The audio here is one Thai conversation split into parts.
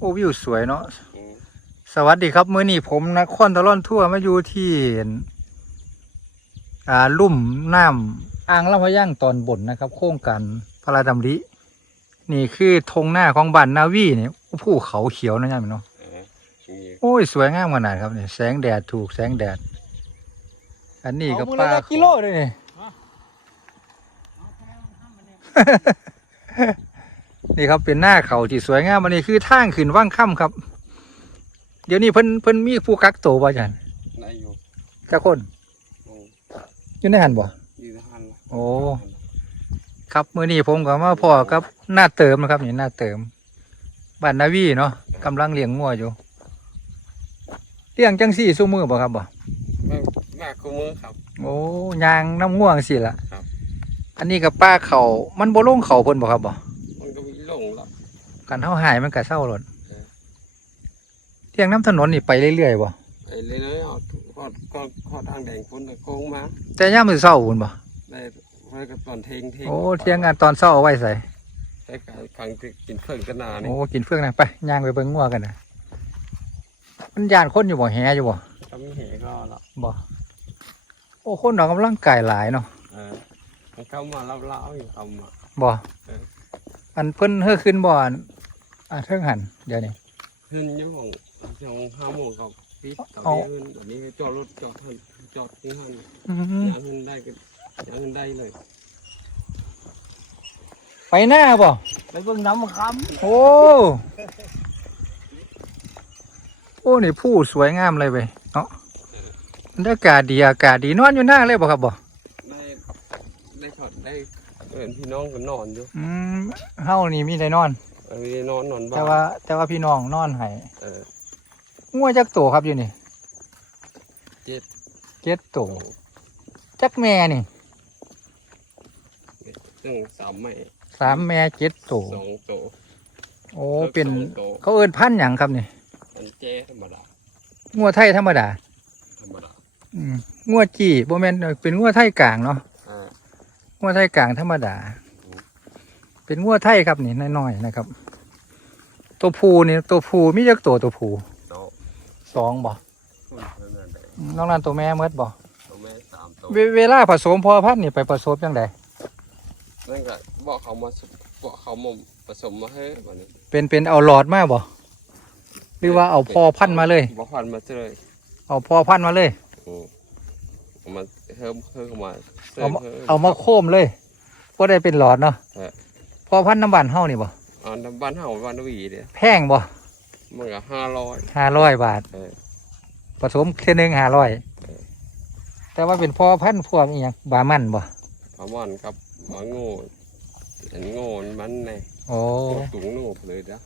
โอ้วิวสวยเนาะอืมสวัสดีครับ มื้อนี้ผมนครตะล่อนทั่วมาอยู่ที่อ่าลุ่มน้ำอ่างลำพะย่างตอนบนนะครับ โครงการพระราชดำรินี่คือธงหน้าของบ้านนาวีเนี่ยภูเขาเขียวนะจ๊ะพี่น้องเออมีโอ้ยสวยงามขนาดครับเนี่ยแสงแดดถูกแสงแดด อันนี้ก็ปลากิโลเลยนี่ นี่ครับเป็นหน้าเขาที่สวยงามอันนี้คือทางขึ้นว่างค่ำครับ เดี๋ยวนี้เพิ่นเพิ่นมีผู้กักโตวบ่อาจันได้อยู่จักคนอืมอยู่ในหันบ่อยู่ในหันละโอ้ ครับมื้อนี้ผมก็มาพอกับหน้าเติมนะครับนี่หน้าเติมบ้านนาวีเนาะกำลังเลี้ยงงัวอยู่เลี้ยงจังสี่ซุมือบ่ครับบ่แม่แม่กูมือครับ โอ้ยางน้ำง่วงสิล่ะครับ อันนี้กับป้าเขามันบ่ลงเขาเพิ่นบ่ครับบ่ มันก็มีหลงละ กันเฮาหายมันก็เศร้าโลดเออเที่ยงน้ำถนนนี่ไปเรื่อยๆบ่ไอ้เลยเลยเอาขอดขอดขอดทางแดงคนตะโกงมาแต่ยามมื้อเช้าพุ่นบ่ได้ไว้กับตอนเทงเทงโอ้เที่ยงงานตอนเช้าเอาไว้ใส่ใช้การขังที่กินเฟื่องกันนานี่โอ้กินเฟื่องนะไปย่างไปเบิ่งงัวกันนะมันย่านคนอยู่บ่แฮอยู่บ่ถ้ามีเหก็ละบ่โอ้คนออกกำลังกายหลายเนาะเออมันเข้ามาเล่าๆอยู่เข้ามาบ่เอออันเพิ่นเฮือขึ้นบ่ อนอ่าเทิงหันเดี๋ยวนี้ขึ้นอยังของยังห้าโมงกับปิดกับเอานี้ขึ้นอันนี้จอดรถจอดทันจอดที่หันอืมยังขึ้นได้ก็ยังขึ้นได้เลย ไปหน้าบ่ไปเบิ่งน้ำคโอ้โอ้นี่ผู้สวยงามเลยเว้ยเนาะบรรยากาศดีอากาศดีนอนอยู่หน้าเลยบ่ครับบ่ำได้ได้ถอดได้เห็นพี่น้องก็นอนอยู่อืมเฮานี่มีได้นอน เออนอนนอนบ้าแต่นว่า แต่ว่าพี่น้องนอนให้เอองัวจักโตครับอยู่นี่เจ็ดเจ็ดโตจักแม่นี่ซึ่งสามไม่สามแม่เจ็ดโตสองโตโอ้เป็นสองโตเขาเอิ้นพันธุ์หยังครับนี่อันเจ้ธรรมดางัวไทยธรรมดาธรรมดาอืมงัวจี้บ่แม่นเป็นงัวไทยกลางเนาะอ่างัวไทยกลางธรรมดาอืม เป็นงัวไทยครับนี่น้อยๆนะครับ ตัวผู้นี่ตัวผู้มีจักตัวตัวผู้โตสองบ่คุณเท่านั้นเองอืมนอกนั้นตัวแม่เมดบ่ตัวแม่สามโตเวเวลาผสมพอพันธุ์นี่ไปผสมจังไดนั่นก็บอกเขามาสุบอกเขามาผสมมาให้วันนี้เป็นเป็นเอาหลอดมาบ่หรือว่าเอาพอพันธุ์มาเลยบอกพันธุ์มาเลย เอาพอพันธุ์มาเลยอืมเอามาเพิ่มเพิ่มเข้ามาสริเอามาพิ่เอามาโค้มเลยบ่ได้เป็นหลอดเนาะเออ พอพันธุ์น้ำบานเฮานี่บ่เอาน้ำบ้านเฮาบ้านนวีเดียแพงบ่มันก็ห้าร้อยห้าร้อยบาท เออ ผสมเท่อหนึงห้าร้อยเออ แต่ว่าเป็นพอพันธุ์พวกอีหยังบามันบ่พามอนครับหมาโง่เห็นโง่มันไงโอ้ตุงโง่เลยนะ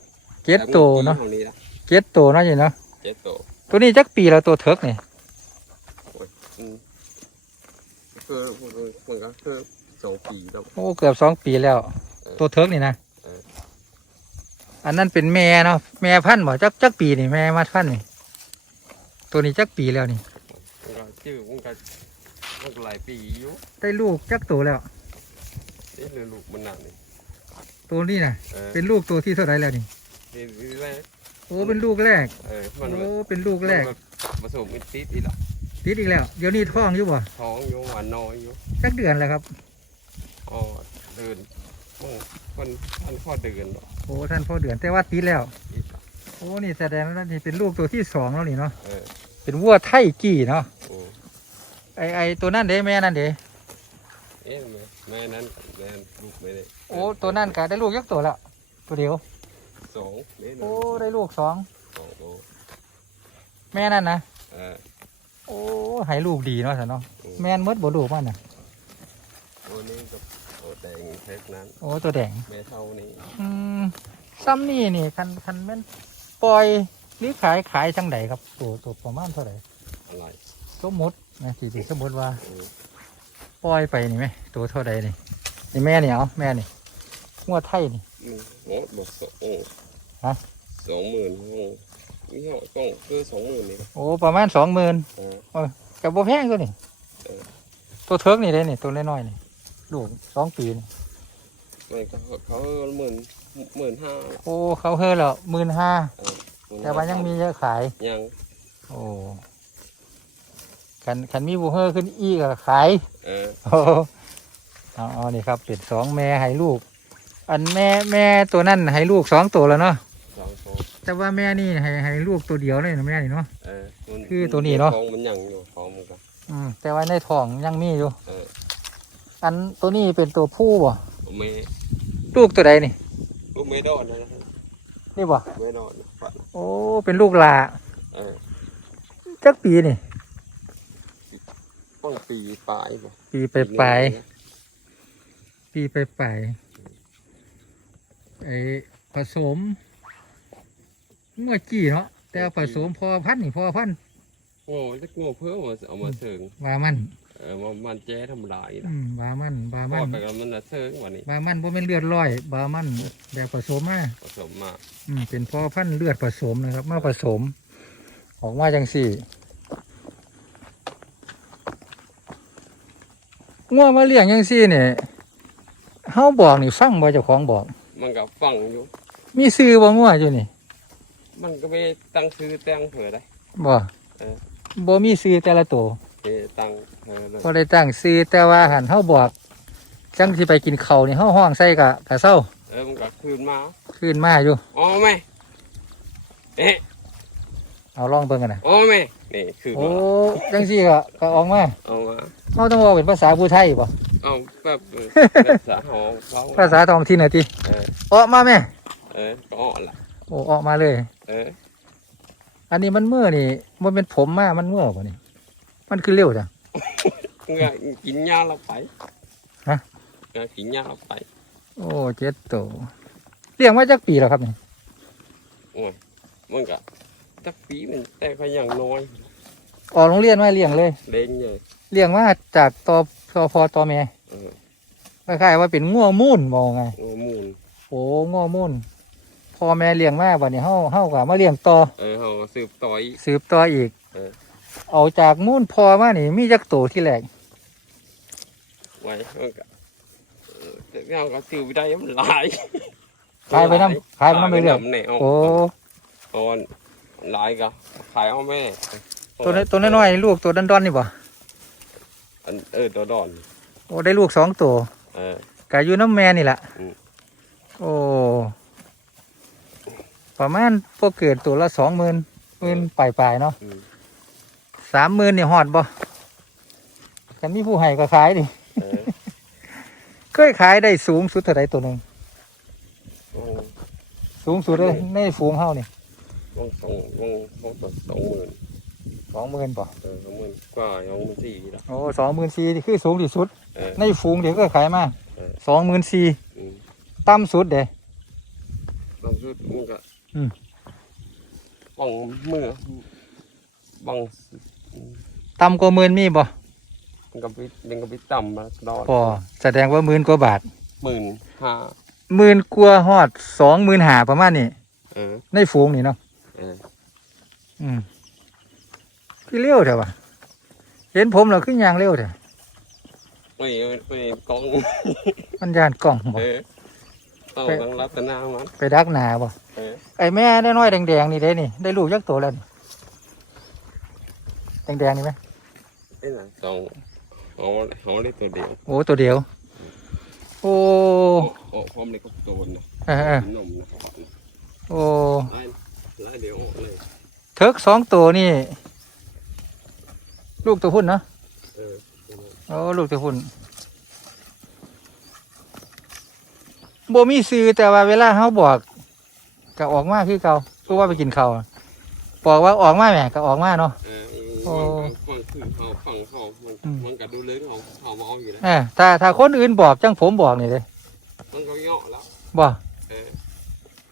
เจ็ดตัวเนาะแต่มื่อกี้ของนี้นะเจ็ดตัวเนาะอยู่เนาะเจ็ดตัวตัวนี้จักปีแล้วตัวเถิกนี่อืมคือมันก็คือสองปีแล้วโอ้เกือบสองปีแล้วเออ ตัวเทิกนี่นะเอออันนั้นเป็นแม่เนาะแม่พันธุ์บ่จักจักปีนี่แม่มาพันธุ์นี่ตัวนี้จักปีแล้วนี่มันก็ชื่อมันก็มันก็หลายปีอยู่ได้ลูกจักตัวแล้วเอ๊ะเรือลูกมันหนักนี่ตัวนี้นะเออเป็นลูกตัวที่เท่าไหรแล้วนี่นี่นี่แรกโอ้เป็นลูกแรกเออมันโอ้เป็นลูกแรกมันผสมกันติดอีหล่ะติดอีกแล้วเดี๋ยวนี้ท้องอยู่บ่ท้องอยู่หวานน้อยอยู่จักเดือนแล้วครับอ๋อเดิน มันมันมันพอเดินหรอกโอ้ท่านพ่อเดือนแต่ว่าติดแล้วอีกอะโอ้นี่แสดงว่านี่เป็นลูกตัวที่สองแล้วนี่เนาะเออเป็นวัวไทยกี่เนาะโอ้ไอไอตัวนั่นเด้แม่นั่นเด้เอ๊ะแม่แม่นั้นแม่ลูกไม่ได้โอ้ตัวนั่นก็ได้ลูกยักตัวแล้วตัวเดียวสองเอ๊ะโอ้ได้ลูกสองสองโอ้แม่นั่นนะเออโอ้ให้ลูกดีเนาะสันเนาะโอ้แม่นหมดบ่ลูกมันน่ะโอ้นี่กับโอ้แดงเพชรนั้นโอ้ตัวแดงแม่เท่านี้อืมซ้ำนี่นี่คันคันแม่นปล่อยหรือขายขายจังใดครับ ตัวตัวประมาณเท่าไหร่อะไรสมมตินะสิสิสมมติว่าโอ้ปล่อยไปนี่ไหมตัวเท่าใดนี่นี่แม่นี่เอาแม่นี่งวดไทยนี่อืมโอ้บอกสองโอ้ฮะสองหมื่นโอ้นี่เหรอกล้องคือสองหมื่นนี่นะโอ้ประมาณสองหมื่นเออกับโบแพงตัวนี่เออ ตัวเทิกนี่เลยนี่ตัวน้อยๆนี่ ลูกสองปีนี่มันก็เขาหมื่นหมื่นห้าโอ้เขาเฮอแล้วหมื่นห้าเออแต่ว่ายังมีเยอะขาย ยัง โอ้ขันขันมีบูเฮอร์ขึ้นอีกก็ขาย เออโอ้เอาเอานี่ครับเป็ดสองแม่ให้ลูก อันแม่แม่ตัวนั่นให้ลูกสองตัวแล้วเนาะสองตัวแต่ว่าแม่นี่ให้ให้ลูกตัวเดียวเลยนะแม่นี่เนาะ เออมันคือตัวนี้เนาะท้องมันยังอยู่ท้องมันก็อืมแต่ว่าในท้องยังมีอยู่เอออันตัวนี้เป็นตัวผู้บ่ไม่ลูกตัวใดนี่ ลูกไม่โดนนะนี่บ่ไม่โดนฝันโอ้ เป็นลูกหลาเออจักปีนี่ป้องปีปลายบ่ปีไปปลายๆปีไปปลายๆไอ้ผสมเมื่อกี้เนาะแต่ว่าผสมพอพันธุ์นี่พอพันธุ์โง่จะโง่เพิ่มเอาเอามาเสริงว่ามัน เออมันมันแจ้ธรรมดาอีกอืนะมว่ามันว่าพมัอนไปกันมันน่ะเสริงวันนี้บามันบ่เป็นเลือดร้อย บามันแบบผสมมาผสมมาอืมเป็นพ่อพันธุ์เลือดผสมนะครับ มาผสม ออกมาจังสี่ง่วมาเลี้ยงจังสี่เนี่ยเฮาบอกนี่ฟังบ่เจ้าของบอก มันก็ฟังอยู่ มีซื้อบ่ง่วอยู่นี่มันก็ไปตั้งซื้อแต่งเผื่อได้ บ่เออ บ่มีซื้อแต่ละตัวไปตั้งเออเล ยบ่ได้ตั้งซื้อแต่ว่าหันเฮาบอกจังสิไปกินข้าวนี่เฮาห้องใส่กะกะเซาเออมันก็คืนมาขึ้นมาอยู่อ๋อแม่เอ๊ะเอาลองเบิ่งกันนะอ๋อแม่นี่คืนโอ้มาจังสี่ก็ก็ออกมาเอามาเฮาต้องบอกเป็นภาษาผู้ไทยบ่เอาแบบเออภาษาของเขาภาษาท้องถิ่นน่ะติเออออกมาแม่เออก็อ่อนละโอ้ออกมาเลย เอออันนี้มันเมื่อนี่มันเป็นผมมามันเมื่อป่ะนี่มันคือเร็วจังเงยกินยาเราไปฮะเงยกินยาเราไป โอ้เจ็ดโตวเลี้ยงมาจากปีแล้วครับนี่โอ้ยมันก็จักปีมันแต่ก็ยังน้อยออกโรงเรียนมาเลี้ยงเลยเล่นเลยเลี้ยงมาจากตอตอพอตอแม่เออคล้ายๆว่าเป็นง่วมูนมองไงโอ้มูลโอ้ง่วมูนพ่อแม่เลี้ยงมาบัดนี้เฮาเฮาก็มาเลี้ยงต่อเออเขาสืบต่อย สืบต่ออีก เออ เอาจากมูนพอมานี่มีจักโตที่แรกไว้มันก็เออแต่เราก็สืบไปได้มันหลายขายไปน้ำขายไปน้ำไปเรื่อยเนี่ยเอาโอ้ตอนหลายก็ขายเอาแม่ตัวน้อยตัวน้อยๆลูกตัวดอนๆนี่บ่อันเออตัวดอนโอ้ได้ลูกสองตัวเออก็อยู่น้ำแม่นี่แหละอืม โอ้ประมาณพวกเกิดตัวละสองหมื่นหมื่นปลายปลายๆเนาะอืม สามหมื่นเนี่ยหอดบ่กันมีผู้ให้ก็ขายดิเออเคยขายได้สูงสุดเท่าไรตัวหนึ่งโอ้สูงสุดเลยในฝูงเฮานี่วงสองวงวงตัวสองหมื่นสองหมื่นป่ะเออสองหมื่นกว่าสองหมื่นสี่ละโอ้สองหมื่นสี่คือสูงที่สุดเออในฝูงเดี๋ยวก็ขายมาเออสองหมื่นสี่อืมต่ำสุดเด้บางชุดมันก็อืมบางมือบาง ต่ำกว่าหมื่นมีบ่มันก็ไปยังก็ไปต่ำมาดอนพอแสดงว่าหมื่นกว่าบาทหมื่นห้าหมื่นกว่าฮอดสองหมื่นหาประมาณนี้เออในฝูงนี่เนาะเอออืมคือเร็วเถอะวะเห็นผมแล้วคือยางเร็วเถอะไม่ไม่กองมันยานกล่องบ่เออต้องต้องรัตนามันไปดักหนาบ่เออไอ้แม่น้อยๆแดงๆนี่เด้นี่ได้ลูกยักษ์โตแล้วนี่ แดงๆนี่ไหมไอ้น่ะสองเอาเอาได้ตัวเดียวโอ้ตัวเดียว โอ้โอ้พร้อมเลยก็โดนนะเออเออนมนะครับโอ้ไล่ไล่เดียวออกเลยเทิกสองตัวนี่ ลูกตัวหุ่นเนาะเออโอ้ลูกตัวหุ่นบ่มีซื้อแต่ว่าเวลาเขาบอกก็ออกมาคือเก่าคือว่าไปกินข้าวบอกว่าออกมาแหมก็ออกมาเนาะเออ โอ้ ฟังคือเขาฟังเขามันอืม มันก็ดูเรื่องของเขาเมาอยู่แล้วเออถ้าถ้าคนอื่นบอกจังผมบอกนี่เลยมันก็เยาะแล้วบอกเออ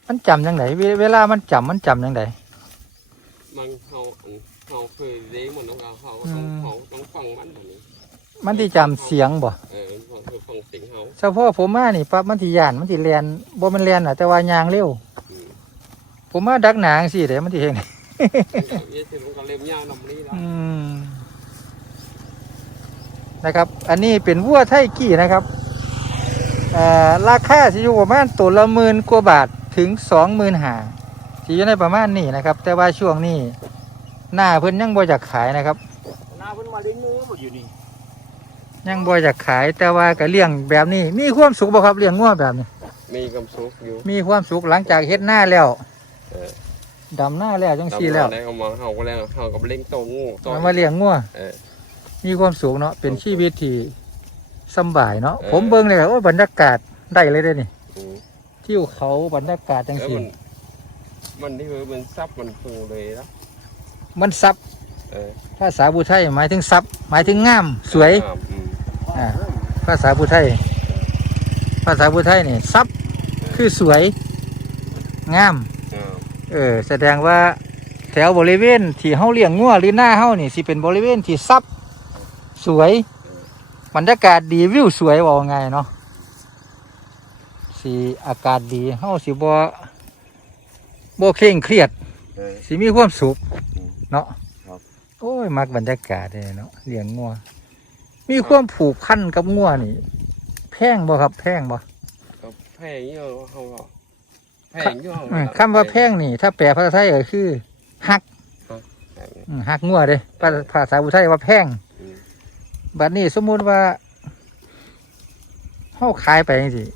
มันจำยังไงเวเวลามันจำมันจำยังไงมันเขาอันเขาเคยเลี้ยงมันต้องการเขาอืต้องมเขาต้องฟังมันแบบนี้มันที่จำเสียงบ่เออเขาคือฟังเสียงเขาเฉพาะผมมานี่ปั๊บมันที่ยานมันที่เรียนบ่มันเรียนอะแต่ว่ายางเร็ว อืมผมมาดักหนางสิเดี๋ยวมันที่เห็นมันก็เยอะที่มันก็เลี้ยงยานำนี้แล้วอืมนะครับ อันนี้เป็นวัวไทยกี้นะครับเอ่อราคาสิอยู่ประมาณตัวละหมื่นกว่าบาทถึงสองหมื่นหาสีอยู่ในประมาณนี้นะครับ แต่ว่าช่วงนี้หน้าเพิ่นยังบ่อยากขายนะครับนาเพิ่นมาเลี้ยงงูหมดอยู่นี่ยังบ่อยากขายแต่ว่าก็เลี้ยงแบบนี้ มีความสุขบ่ครับเลี้ยงงัวแบบนี้ มีกำซุกอยู่ มีความสุขหลังจากเฮ็ดหน้าแล้วเออ ดำหน้าแล้วจังซี่แล้วได้เอามาเฮาก็แล้วเฮากับเล่งโตงูโตมันมาเลี้ยงงัวเออมีความสุขเนาะเป็นชีวิตที่สำบายเนาะเออผมเบิ่งเลยโอ้ยบรรยากาศได้เลยเด้อนี่อืมทิวเขาบรรยากาศจังแล้วซี่มันมันที่คือมันซับมันฟูเลยนะมันซับเออภาษาบูไทยหมายถึงซับหมายถึงงามสวยอ่าอืมอ่าภาษาบูไทย ภาษาบูไทยนี่ซับคือสวยงามอ่า เออแสดงว่าแถวบริเวณที่เฮาเลี้ยงงัวหรือหน้าเฮานี่สิเป็นบริเวณที่ซับสวยบรรยากาศดีวิวสวยว่าไงเนาะสิอากาศดีเฮาสิบ่บ่เคร่งเครียดสิมีความสุขเนาะโอ้ยมักบรรยากาศเลยเนาะเลี้ยงงัวมีความผูกพันกับงัวนี่ แพงบ่ครับ แพงบ่ก็แพงเยอะเฮาก็ แพงเยอะอืมคำว่าแพงนี่ ถ้าแปลภาษาไทยก็คือฮักแพงอืมฮักงัวเด้ภาภาษาอุทัยว่าแพงอืมบัดนี้สมมุติว่าเฮาขายไปจังซี่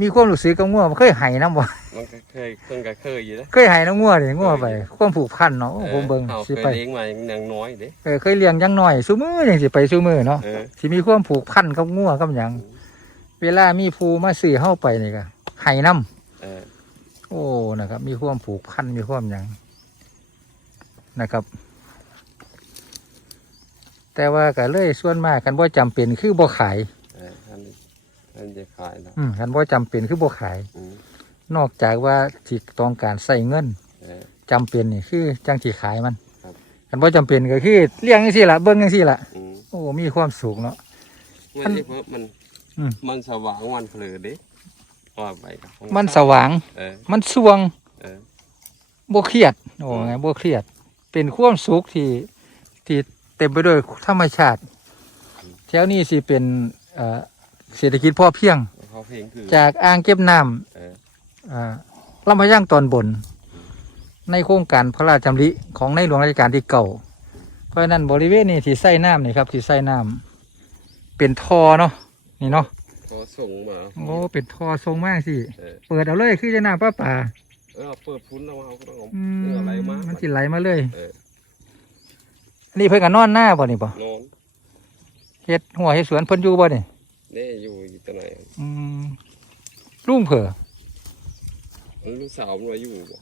มีความรู้สึกกับงัวบ่เคยให้นํบ่ มันก็เคยเพิ่งก็เคยอยู่นะเคยให้น้ำงัวดิงัวไปความผูกพันเนาะโอ้ผมเบิ่งเฮาสิเคยไปเลี้ยงมาอย่างน้อยเด้เออเคยเลี้ยงอยังน้อยซุมื้อจังสิไปซุมื้อเนาะ เออ สิมีความผูกพันกับงัวกับหยัง เวลามีผู้มาซื้อเฮาไปนี่ก็ ให้นํเออโอ้นะครับ มีความผูกพันมีความหยังนะครับ แต่ว่าก็เลยส่วนมากกันบ่จำเป็นคือบ่ขายเออท่านท่านจะขายแล้วอืมกันบ่จำเป็นคือบ่ขายอืมนอกจากว่าที่ต้องการใส่เงินเออจำเป็นนี่คือจังที่ขายมันครับกันบ่จำเป็นก็คือเลี้ยงจังซี่ล่ะเบิ่งจังซี่ล่ะอืมโอ้ มีความสุขเนาะมันนี่เพราะมันอืมมันสว่างวันเผลอเด้ ว่าไปกับของมันสว่าง เออ มันสวงเออ บ่เครียดโอ้ไงบ่เครียด เป็นความสุขที่ที่เต็มไปด้วยธรรมชาติ แถวนี้สิเป็นเอ่อเศรษฐกิจพอเพียง เขาเพลงคือ จากอ่างเก็บน้ำเอออ่าลำพะย่างตอนบน ในโครงการพระราชดำริของในหลวงรัชกาลที่เก่า เพราะฉะนั้นบริเวณนี้ที่ใส่น้ำนี่ครับที่ใส่น้ำเป็นท่อเนาะนี่เนาะเขา ส่งมาโอ้เป็นท่อทรงมากสิ เออเปิดเอาเลยคือจะน้ำป้าป่าเออเปิดพุ้นแล้วเอาก็ต้องเอาอืเนื้ออะไรมามันสิไหลมาเลยเอออันนี้เพิ่นก็นอนหน้าบ่นี่บ่นอนเฮ็ดหัวเฮ็ดสวนเพิ่นอยู่บ่นี่เน่อยู่อยู่ตัวไหนอืมลุงเผอลูกสาวมันมาอยู่บ่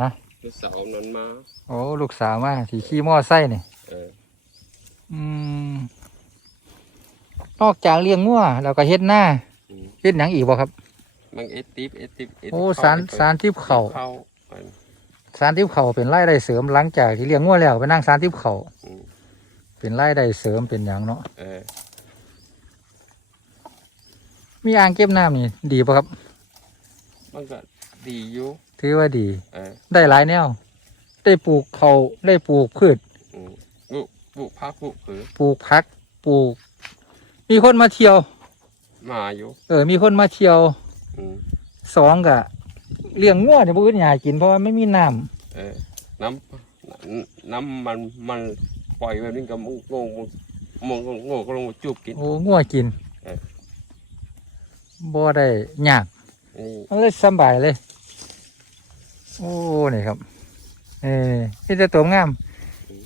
ฮะ ลูกสาวนั้นมาโอ้ลูกสาวมาที่ขี่มอไซค์นี่เอออืม นอกจากเลี้ยงงัวแล้วก็เฮ็ดหน้าอืมเฮ็ดหยังอีกบ่ครับมันเอสติฟเอสติฟเสติฟโอ้เข้สารไปสารทิพเขาเข้าอันสารทิพเขาเป็นรายได้เสริมหลังจากที่เลี้ยงงัวแล้วไปนั่งสารทิพเขาอืมเป็นรายได้เสริมเป็นหยังเนาะเออมีอ่างเก็บน้ำนี่ดีป่ะครับ มันก็ดีอยู่ถือว่าดีเออได้หลายแนว ได้ปลูกเขาได้ปลูกพืชอืมปลูกปลูกพักปลูกผือปลูกผักปลูก มีคนมาเที่ยว มาอยู่เออ มีคนมาเที่ยว อืมสองกะเลี้ยงงัวเนี่ยพวกนี้หากินเพราะว่าไม่มีน้ำเออน้ำน้ำมันมันปล่อยแบบนี้ก็มงงมงงงก็ลงมาจูบกินโอ้งัวกินเออ บ่ได้ยากนี่มันเลยสำบายเลย โอ้นี่ครับ เออนี่จะตัวงาม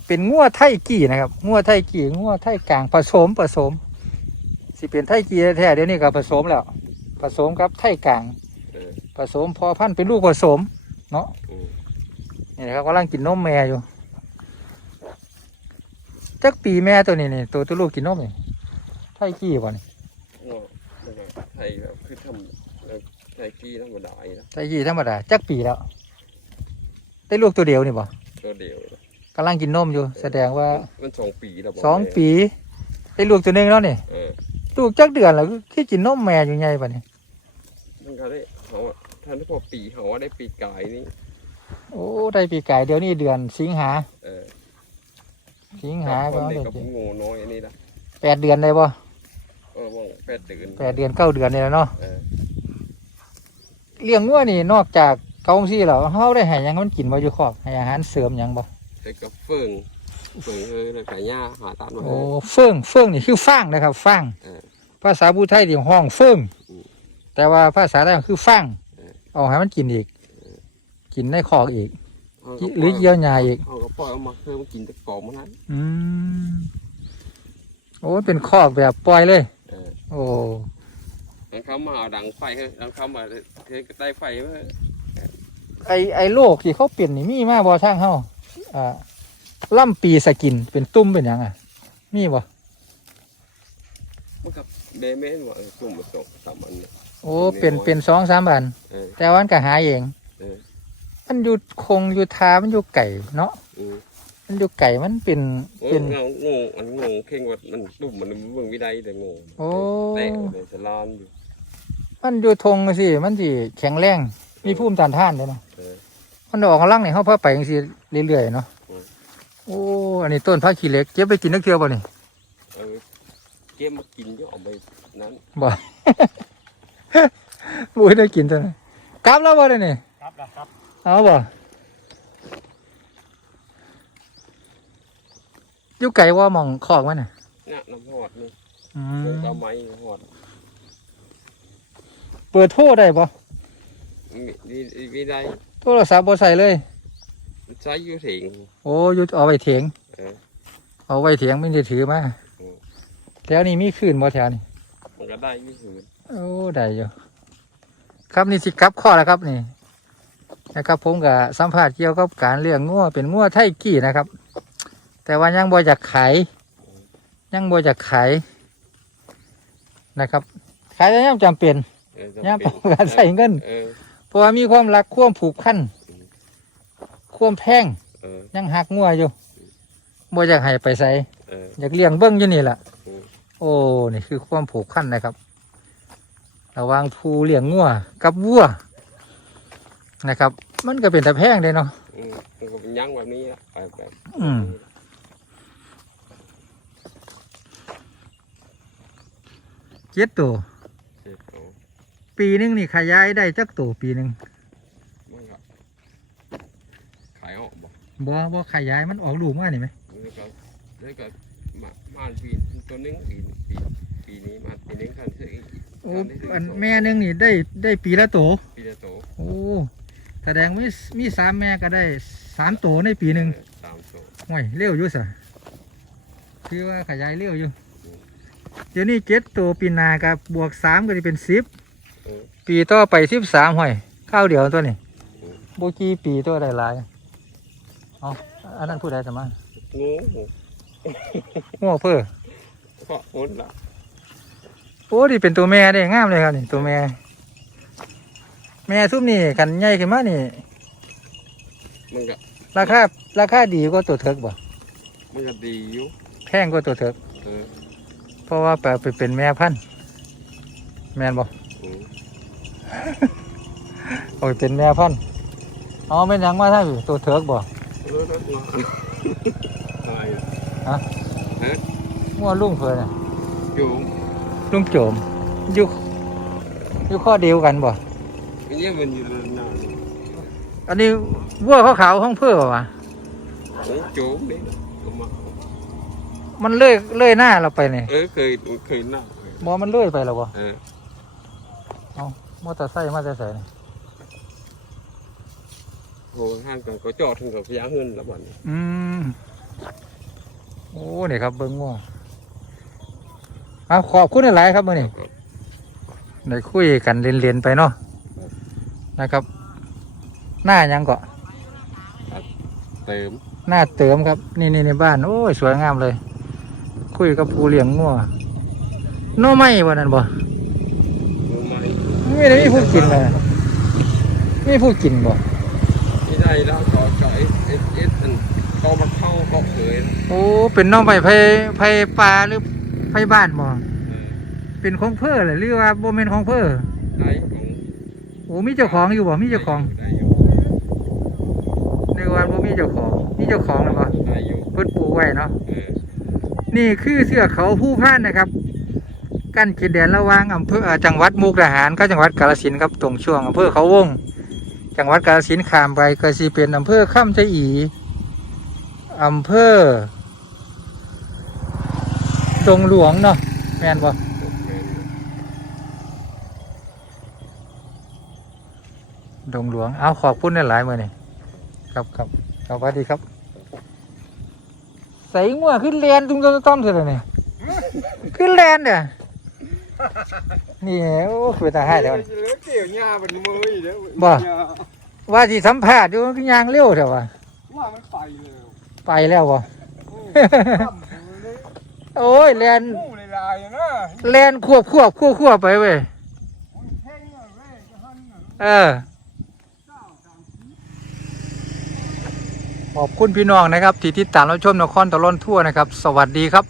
เป็นงัวไทยกี่นะครับงัวไทยกี่งัวไทยกลางผสมผสม สิเป็นไทยกี่แท้ๆเดี๋ยวนี้ก็ผสมแล้ว ผสมกับไทยกลาง เออผสมพอพันธุ์เป็นลูกผสม เนาะอืมนี่นะครับกำลังกินนมแม่อยู่จักปีแม่ตัวนี้นี่ตัวตัวลูกกินนมนี่ไทยกี่บ่นี่ก็มันก็ไทยแบบคือทำแบบไทยกี้ธรรมดาอีกนะไทยกี่ธรรมดาจักปีแล้ว ได้ลูกตัวเดียวนี่บ่ตัวเดียวนะกำลังกินนมอยู่ แสดงว่ามันสองปีแล้วบกสองแม่ปี ได้ลูกตัวหนึงแล้วนี่ เออ ลูกจักเดือนแล้วคือกินนมแม่อยู่ไงบ่นี่มันก็ได้เขาอะท่านที่พอปีเขาว่าได้ปีกายนี่โอ้ได้ปีกายเดี๋ยวนี้เดือนสิงหา เออสิงหาคก็นเด็กได้กับงูน้อยอันนี้นะแปดเดือนได้บ่เออว่างแปดเดือนแปดเดือนเก้าเดือนนี่แหล้วเนาะเออเลี้ยงงัวนี่นอกจากเกาซี่แล้วเฮาได้ให้หยังมันกินบ่อยู่คอกให้อาหารเสริมหยังบ่ แต่ก็เฟิง เฟิงเฮ้ยแล้วก็หญ้าหาตามมาโอ้เฟื่องเฟื่องนี่คือฟางนะครับฟางเออ ภาษาบูไทยที่ห้องเฟื่องอืมแต่ว่าภาษาไทยคือฟางเออ เอาให้มันกินอีก กินในคอกอีกเอากิก็หรือเยียวยาอีก เอาก็ปล่อยเอามาเพิ่มกินแตะกอบมันนั้นอืมโอ้ยเป็นคอกแบบปล่อยเลย เออโอ้ แล้วเขามาเอาดังไฟเฮ้ยแล้วเขามาเทได้ไฟเฮ้ยไอไอโรคที่เขาเปลี่ยนนี่มีมาบ่ทางเฮาอ่า ล่ำปีสกินเป็นตุ้มเป็นหยังอะ มีบ่มันกับเบเมนว่าเออซุ่มมาตกสามอันเนี่ย โอ้เป็นเป็นสองสามอัน เออแต่วามันก็หาเอง เออมันอยู่คงอยู่ทามันอยู่ไก่เนาะอืมมันอยู่ไก่มันเป็นโอ้เป็ยน เงาโง่อันโง่เข่งว่ามันตุ่มมันเบิ่งวิไดแต่โง่โอ้ แต่เลยสลอนอยู่มันอยู่ทงสิมันสิแข็งแรงมีภูมิต้านทานเลยเนาะเออมันออกกำลังเนี่ยเขาพาไปจังซี่เรื่อยๆเนาะอืม โอ้ อันนี้ต้นพักขี้เหล็กเก็บไปกินนักเที่ยวบ่นี่เออเก็บมากินเยอะเอาไปนั้นบ่ บุ้ยได้กินตัวนั้นกลับแล้วบ่ได้นี่ครับครับเอาบ่อยู่ไกลว่าหมองคอกมันน่ะเนี่ยน้ำหอดนี่อืเดินมเอาไม้หอดเปิดโทรได้บ่มีมีวิไดโทรศัพท์บ่ใส่เลย ใช้อยู่ถิงโอ้อยู่เอาไว้เถียงเออ เอาไว้เถียงไม่ได้ถือมาอืม แถวนี้มีคืนบ่แถวนี้มันก็ได้อยี่หืนโอ้ได้อยู่ครับนี่สิกลับข้อแล้วครับนี่ นะครับ ผมกับสัมภาษณ์เกี่ยวกับการเลี้ยงงัวเป็นงัวไทยกี้นะครับ แต่ว่ายังบ่อยากขายยังบ่อยากขายนะครับ ขายแต่ยังจำเป็นเออจำยังเป็ต้องการใส่เงิน เออเพราะว่ามีความรักความผูกพัน ความแพงเออ ยังหักงัวอยู่บ่อยากให้ไปใส่เออ อยากเลี้ยงเบิ้งอยู่นี่แหละอืม โอ้นี่คือความผูกพันนะครับ ระหว่างผู้เลี้ยงงัวกับวัวนะครับ มันก็เป็นแต่แพงเลยเนาะอืมมันก็เป็นยั้งแบบนี้อะไปแบบอืม เจ็ดตัวเจ็ดตัวปีหนึงนี่ขยายได้จักตัวปีหนึ่ง มันก็ขายออก บ่บ่บ่ขยายมันออกลูกมานี่ไหมแล้วก็แล้วก็มามาปีตัวหนึงปีปีปีนี้มาปีนึงคันซื้ออีกโอ้คันได้ซื้อันสงแม่หนึงนี่ได้ได้ปีละตัวปีละโตโอ้แสดงว่ามีมีสามแม่ก็ได้สามตัวในปีหนึ่งเออสามโตห่วยเร็วอยู่สะคือว่าขยายเร็วอยู่ เดี๋ยวนี้เจ็ดตัวปีหนากับบวกสามก็จะเป็นสิบเออปีต่อไปสิบสามห่วยข้าวเดียวตัวนี้โบกี้ปีตัวได้หลาย เอาอันนั้นพูดได้สมางูหัวเพื่อเพราะคนละโอ้ดีเป็นตัวแม่ได้งามเลยครับนี่ตัวแม่ แม่ซุปนี่กันใหญ่ขึ้นมานี่มันก็ราคาราคาดีกว่าตัวเถิกบ่มันก็ดีอยู่แพงกว่าตัวเถิกเออเพราะว่าแปลไปเป็นแม่พันธุ์แม่นบ่อืมเอาไปเป็นแม่พันธุ์เอาเป็นหยังมาท่านตัวเถิกบ่ เออนั่นมาอะไรอะงัวลุงเพิ่อนน่ะอยู่ลุงโจมอยู่อยู่ข้อเดียวกันบ่อันนี้มันอยู่นานอันนี้วัวขาวๆห้องเพื่อบ่วะของโจมนี่เอามามันเลื่อยเลื่อยหน้าเราไปเนี่ยเออเคยเคยหน้าเคยบ่มันเลื่อยไปแล้วบ่เออมอเตอร์ไซค์มาแต่ไสนี่ โหห้างกันก็จอดถึงกับพยาเงินแล้วบัดนี้อืมโอ้นี่ครับเบิ่งงัวเอาขอบคุณหลายๆครับมื้อนี้ได้คุยกันเล่นๆไปเนาะนะครับ หน้าหยังก็เติมหน้าเติมครับ นี่นี่ในบ้านโอ้ยสวยงามเลย คุยกับผู้เลี้ยงงัวโน่ไม่วันนั้นบ่รู้ไหมไม่ได้มีผู้กินเลยมีผู้กินบ่ ไม่ได้แล้วก็ก็เอสเอสเอสอันก็มาเข้าก็เคยโอ้ เป็นน้องไผ่ไผ่ไผ่ปลาหรือไผ่บ้านบ่เออเป็นของเพื่อเลยหรือว่าบ่แม่นของเพื่อได้ของโอ้มีเจ้าของอยู่บ่มีเจ้าของได้อยู่ในวันบ่มีเจ้าของ มีเจ้าของแล้วบ่ได้อยู่เพิ่นปลูกไว้เนาะ เออนี่คือเสือกเขาผู้พานนะครับ กั้นเขตแดนระหว่างอำเภอเอ่อจังหวัดมุกดาหารกับจังหวัดกาฬสินธุ์ครับตรงช่วงอำเภอเขาวง จังหวัดกาฬสินธุ์ขามไปก็สิเป็นอำเภอข้ามชะอีอำเภอดงหลวงเนาะแม่นบ่ดงหลวง เอาขอบคุณหลายๆมื้อนี่ครับครับสวัสดีครับ ใส่งัวขึ้นแลนตุ้งต้มต้มเสร็จแล้วเนี่ยขึ้นแลนเนี่ย นี่โอ้คือตาให้เดี๋ยวเกี่ยวหญ้าเป็นมือเด้อบ่ ว่าที่สัมภาษณ์อยู่มันก็ยางเร็วเถอะวะว่ามันไปเลยไปแล้วบ่ โอ้ยแลนงูในลายนะแลนควบควบควบควบไปเว้ยแห้งอะแม่จะหันอะเออ ขอบคุณพี่น้องนะครับที่ติดตามรับชมนครตะลอนทั่วนะครับ สวัสดีครับ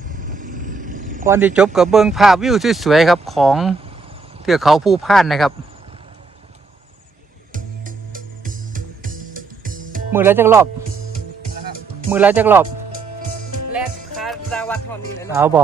ก่อนที่จบกับเบิ้งภาพวิวสวยๆครับของ เทือกเขาภูพานนะครับ มือแล้วจักรอบมือแล้วจักรอบ แลกคาราวัดทอนนี่เลยเอาบ่